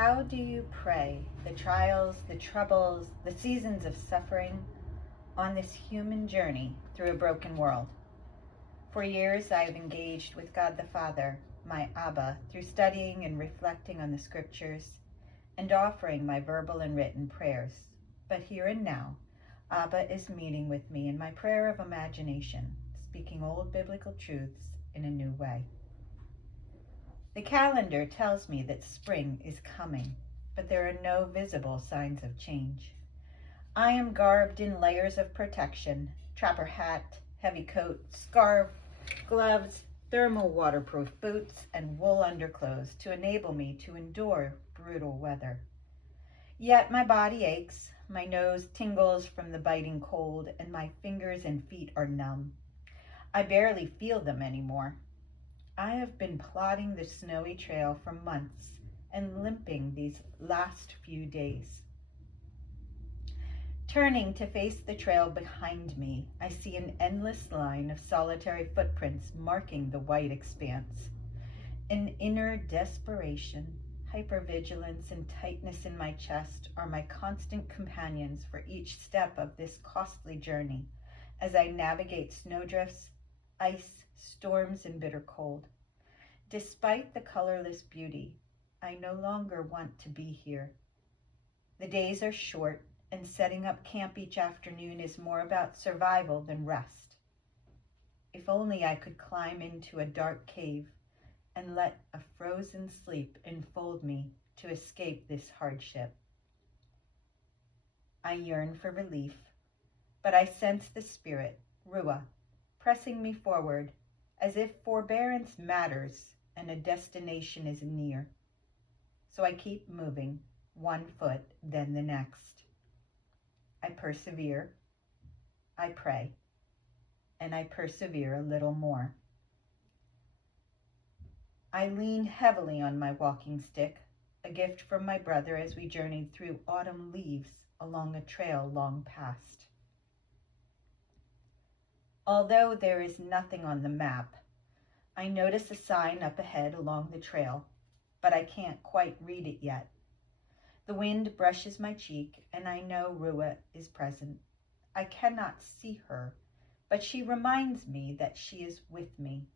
How do you pray the trials, the troubles, the seasons of suffering on this human journey through a broken world? For years, I have engaged with God the Father, my Abba, through studying and reflecting on the scriptures and offering my verbal and written prayers. But here and now, Abba is meeting with me in my prayer of imagination, speaking old biblical truths in a new way. The calendar tells me that spring is coming, but there are no visible signs of change. I am garbed in layers of protection, trapper hat, heavy coat, scarf, gloves, thermal waterproof boots, and wool underclothes to enable me to endure brutal weather. Yet my body aches, my nose tingles from the biting cold, and my fingers and feet are numb. I barely feel them anymore. I have been plodding the snowy trail for months and limping these last few days. Turning to face the trail behind me, I see an endless line of solitary footprints marking the white expanse. An inner desperation, hypervigilance, and tightness in my chest are my constant companions for each step of this costly journey as I navigate snowdrifts, ice, storms, and bitter cold. Despite the colorless beauty, I no longer want to be here. The days are short, and setting up camp each afternoon is more about survival than rest. If only I could climb into a dark cave and let a frozen sleep enfold me to escape this hardship. I yearn for relief, but I sense the spirit, Ruah, pressing me forward as if forbearance matters and a destination is near. So I keep moving, one foot then the next. I persevere, I pray, and I persevere a little more. I lean heavily on my walking stick, a gift from my brother as we journeyed through autumn leaves along a trail long past. Although there is nothing on the map, I notice a sign up ahead along the trail, but I can't quite read it yet. The wind brushes my cheek, and I know Ruah is present. I cannot see her, but she reminds me that she is with me.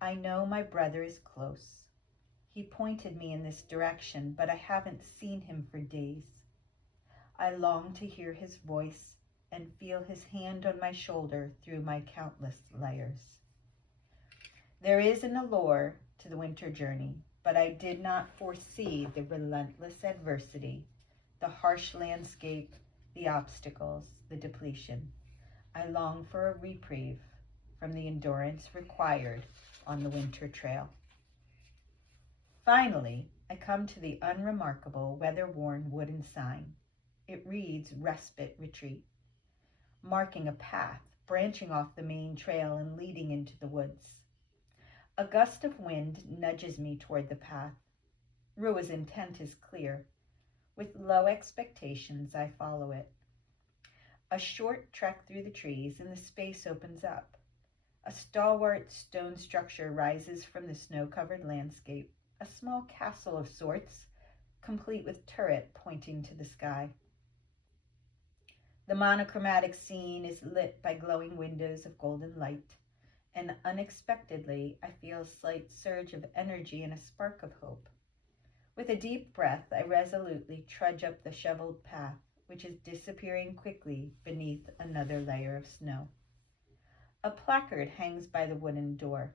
I know my brother is close. He pointed me in this direction, but I haven't seen him for days. I long to hear his voice and feel his hand on my shoulder through my countless layers. There is an allure to the winter journey, but I did not foresee the relentless adversity, the harsh landscape, the obstacles, the depletion. I long for a reprieve from the endurance required on the winter trail. Finally, I come to the unremarkable, weather-worn wooden sign. It reads Respite Retreat, marking a path branching off the main trail and leading into the woods. A gust of wind nudges me toward the path. Ruah's intent is clear. With low expectations, I follow it. A short trek through the trees and the space opens up. A stalwart stone structure rises from the snow-covered landscape, a small castle of sorts, complete with turret pointing to the sky. The monochromatic scene is lit by glowing windows of golden light, and unexpectedly I feel a slight surge of energy and a spark of hope. With a deep breath, I resolutely trudge up the shoveled path, which is disappearing quickly beneath another layer of snow. A placard hangs by the wooden door.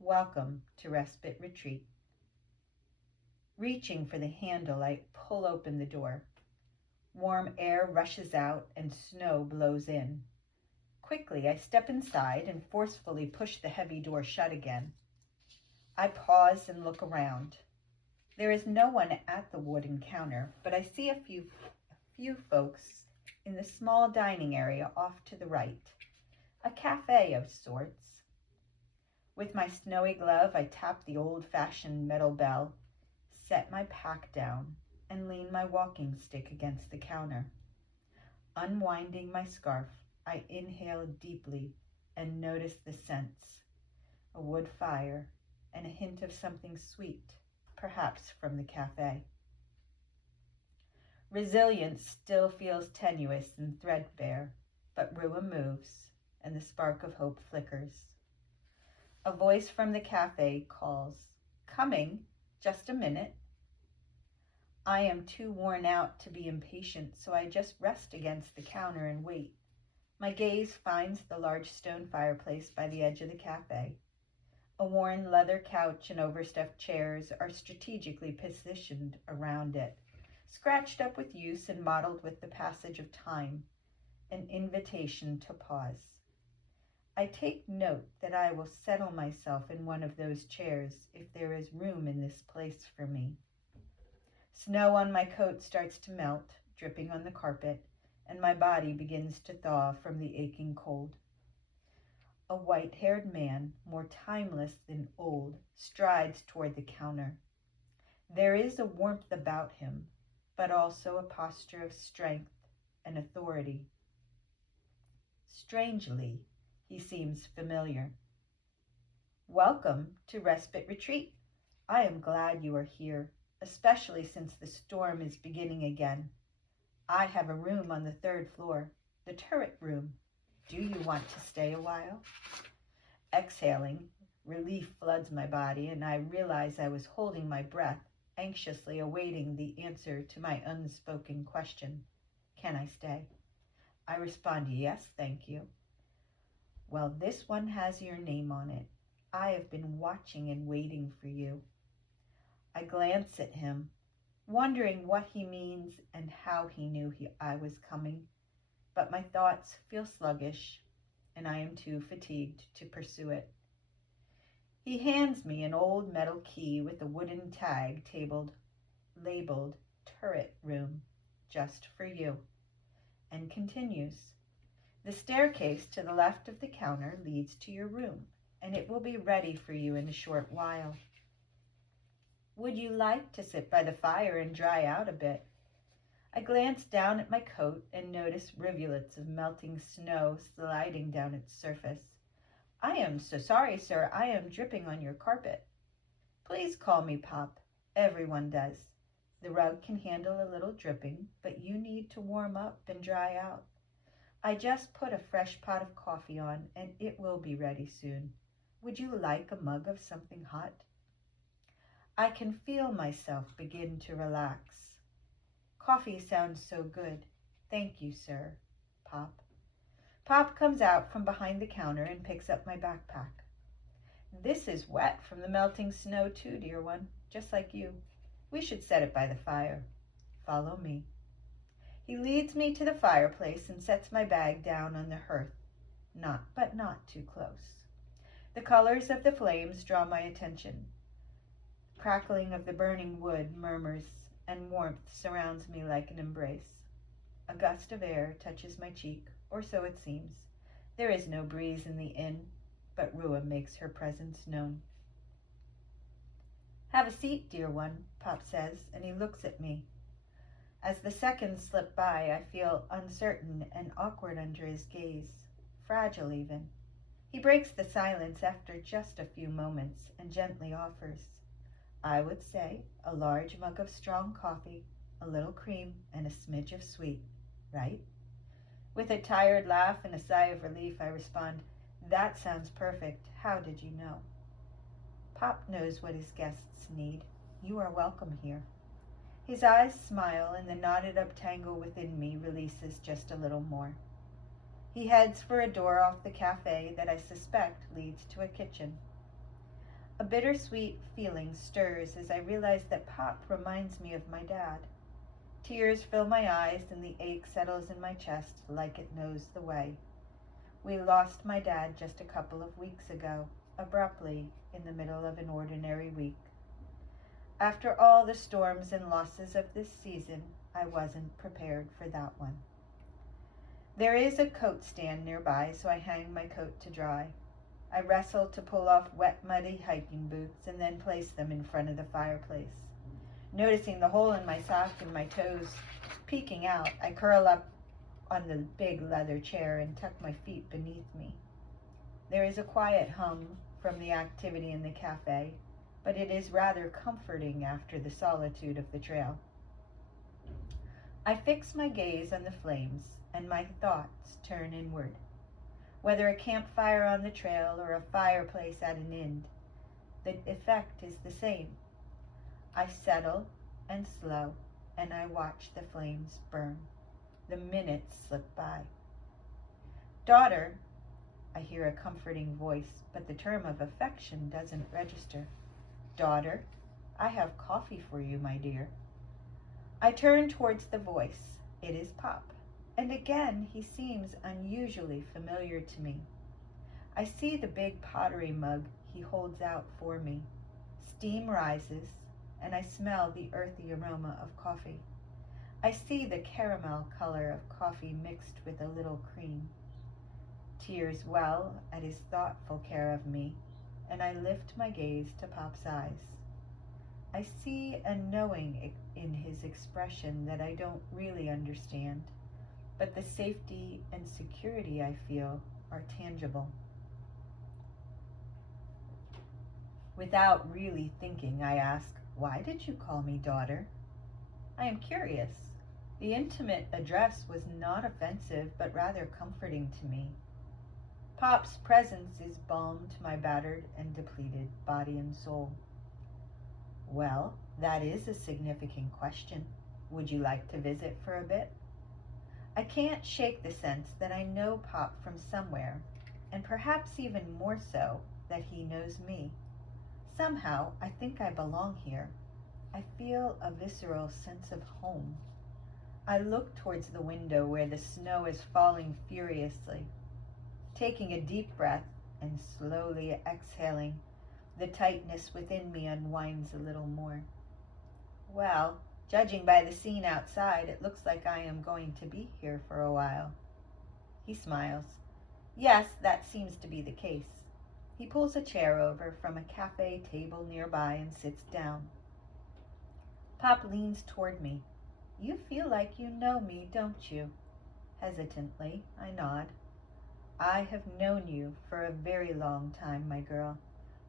Welcome to Respite Retreat. Reaching for the handle, I pull open the door. Warm air rushes out and snow blows in. Quickly, I step inside and forcefully push the heavy door shut again. I pause and look around. There is no one at the wooden counter, but I see a few folks in the small dining area off to the right, a cafe of sorts. With my snowy glove, I tap the old-fashioned metal bell, set my pack down, and lean my walking stick against the counter. Unwinding my scarf, I inhale deeply and notice the scents, a wood fire, and a hint of something sweet, perhaps from the cafe. Resilience still feels tenuous and threadbare, but Rua moves, and the spark of hope flickers. A voice from the cafe calls, "Coming, just a minute." I am too worn out to be impatient, so I just rest against the counter and wait. My gaze finds the large stone fireplace by the edge of the cafe. A worn leather couch and overstuffed chairs are strategically positioned around it, scratched up with use and mottled with the passage of time, an invitation to pause. I take note that I will settle myself in one of those chairs if there is room in this place for me. Snow on my coat starts to melt, dripping on the carpet, and my body begins to thaw from the aching cold. A white-haired man, more timeless than old, strides toward the counter. There is a warmth about him, but also a posture of strength and authority. Strangely, he seems familiar. "Welcome to Respite Retreat. I am glad you are here, especially since the storm is beginning again. I have a room on the 3rd floor, the turret room. Do you want to stay a while?" Exhaling, relief floods my body, and I realize I was holding my breath, anxiously awaiting the answer to my unspoken question. Can I stay? I respond, "Yes, thank you." "Well, this one has your name on it. I have been watching and waiting for you." I glance at him, wondering what he means and how he knew I was coming, but my thoughts feel sluggish, and I am too fatigued to pursue it. He hands me an old metal key with a wooden tag labeled "Turret Room, just for you," and continues, "The staircase to the left of the counter leads to your room, and it will be ready for you in a short while. Would you like to sit by the fire and dry out a bit?" I glance down at my coat and notice rivulets of melting snow sliding down its surface. "I am so sorry, sir. I am dripping on your carpet." "Please call me Pop. Everyone does. The rug can handle a little dripping, but you need to warm up and dry out. I just put a fresh pot of coffee on, and it will be ready soon. Would you like a mug of something hot?" I can feel myself begin to relax. "Coffee sounds so good. Thank you, sir. Pop." Pop comes out from behind the counter and picks up my backpack. "This is wet from the melting snow too, dear one, just like you. We should set it by the fire. Follow me." He leads me to the fireplace and sets my bag down on the hearth, but not too close. The colors of the flames draw my attention. Crackling of the burning wood murmurs, and warmth surrounds me like an embrace. A gust of air touches my cheek, or so it seems. There is no breeze in the inn, but Rua makes her presence known. "Have a seat, dear one," Pop says, and he looks at me. As the seconds slip by, I feel uncertain and awkward under his gaze, fragile even. He breaks the silence after just a few moments and gently offers, "I would say a large mug of strong coffee, a little cream, and a smidge of sweet, right?" With a tired laugh and a sigh of relief, I respond, "That sounds perfect. How did you know?" Pop knows what his guests need. You are welcome here. His eyes smile, and the knotted-up tangle within me releases just a little more. He heads for a door off the cafe that I suspect leads to a kitchen. A bittersweet feeling stirs as I realize that Pop reminds me of my dad. Tears fill my eyes, and the ache settles in my chest like it knows the way. We lost my dad just a couple of weeks ago, abruptly, in the middle of an ordinary week. After all the storms and losses of this season, I wasn't prepared for that one. There is a coat stand nearby, so I hang my coat to dry. I wrestle to pull off wet, muddy hiking boots and then place them in front of the fireplace. Noticing the hole in my sock and my toes peeking out, I curl up on the big leather chair and tuck my feet beneath me. There is a quiet hum from the activity in the cafe, but it is rather comforting after the solitude of the trail. I fix my gaze on the flames, and my thoughts turn inward. Whether a campfire on the trail or a fireplace at an inn, the effect is the same. I settle and slow, and I watch the flames burn. The minutes slip by. Daughter, I hear a comforting voice, but the term of affection doesn't register. Daughter, I have coffee for you, my dear. I turn towards the voice. It is Pop, and again he seems unusually familiar to me. I see the big pottery mug he holds out for me. Steam rises, and I smell the earthy aroma of coffee. I see the caramel color of coffee mixed with a little cream. Tears well at his thoughtful care of me, and I lift my gaze to Pop's eyes. I see a knowing in his expression that I don't really understand, but the safety and security I feel are tangible. Without really thinking, I ask, "Why did you call me daughter?" I am curious. The intimate address was not offensive, but rather comforting to me. Pop's presence is balm to my battered and depleted body and soul. Well, that is a significant question. Would you like to visit for a bit? I can't shake the sense that I know Pop from somewhere, and perhaps even more so, that he knows me. Somehow, I think I belong here. I feel a visceral sense of home. I look towards the window where the snow is falling furiously. Taking a deep breath and slowly exhaling, the tightness within me unwinds a little more. Well, judging by the scene outside, it looks like I am going to be here for a while. He smiles. Yes, that seems to be the case. He pulls a chair over from a cafe table nearby and sits down. Pop leans toward me. You feel like you know me, don't you? Hesitantly, I nod. I have known you for a very long time, my girl.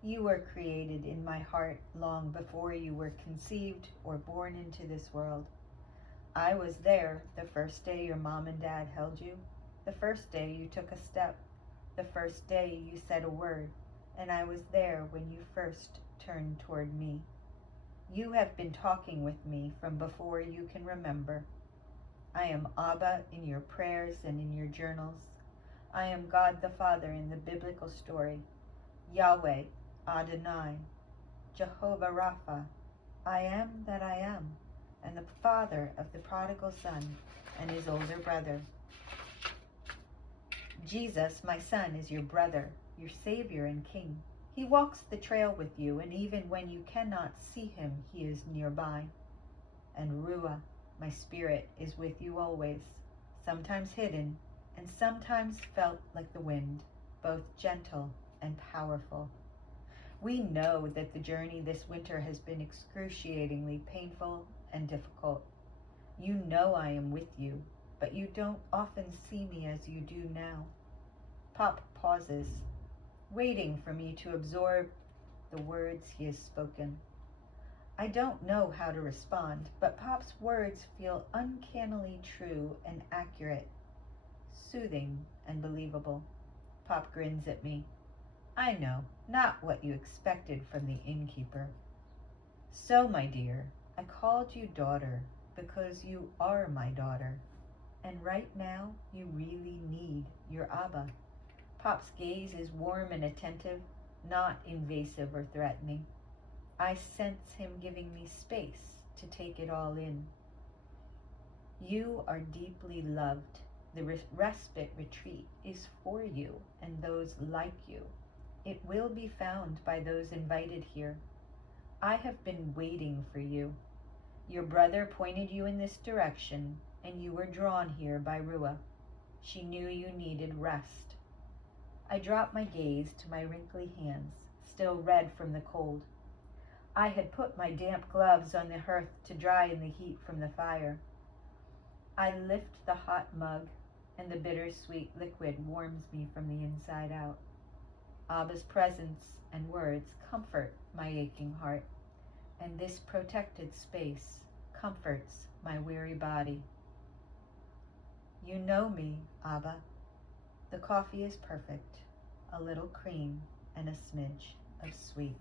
You were created in my heart long before you were conceived or born into this world. I was there the first day your mom and dad held you, the first day you took a step, the first day you said a word, and I was there when you first turned toward me. You have been talking with me from before you can remember. I am Abba in your prayers and in your journals. I am God the Father in the biblical story, Yahweh, Adonai, Jehovah Rapha, I am that I am, and the father of the prodigal son and his older brother. Jesus, my son, is your brother, your Savior and King. He walks the trail with you, and even when you cannot see him, he is nearby. And Ruah, my spirit, is with you always, sometimes hidden, and sometimes felt like the wind, both gentle and powerful. We know that the journey this winter has been excruciatingly painful and difficult. You know I am with you, but you don't often see me as you do now. Pop pauses, waiting for me to absorb the words he has spoken. I don't know how to respond, but Pop's words feel uncannily true and accurate, soothing and believable. Pop grins at me. I know, not what you expected from the innkeeper. So, my dear, I called you daughter because you are my daughter, and right now you really need your Abba. Pop's gaze is warm and attentive, not invasive or threatening. I sense him giving me space to take it all in. You are deeply loved. The Respite Retreat is for you and those like you. It will be found by those invited here. I have been waiting for you. Your brother pointed you in this direction, and you were drawn here by Ruah. She knew you needed rest. I dropped my gaze to my wrinkly hands, still red from the cold. I had put my damp gloves on the hearth to dry in the heat from the fire. I lift the hot mug, and the bittersweet liquid warms me from the inside out. Abba's presence and words comfort my aching heart, and this protected space comforts my weary body. You know me, Abba. The coffee is perfect, a little cream and a smidge of sweet.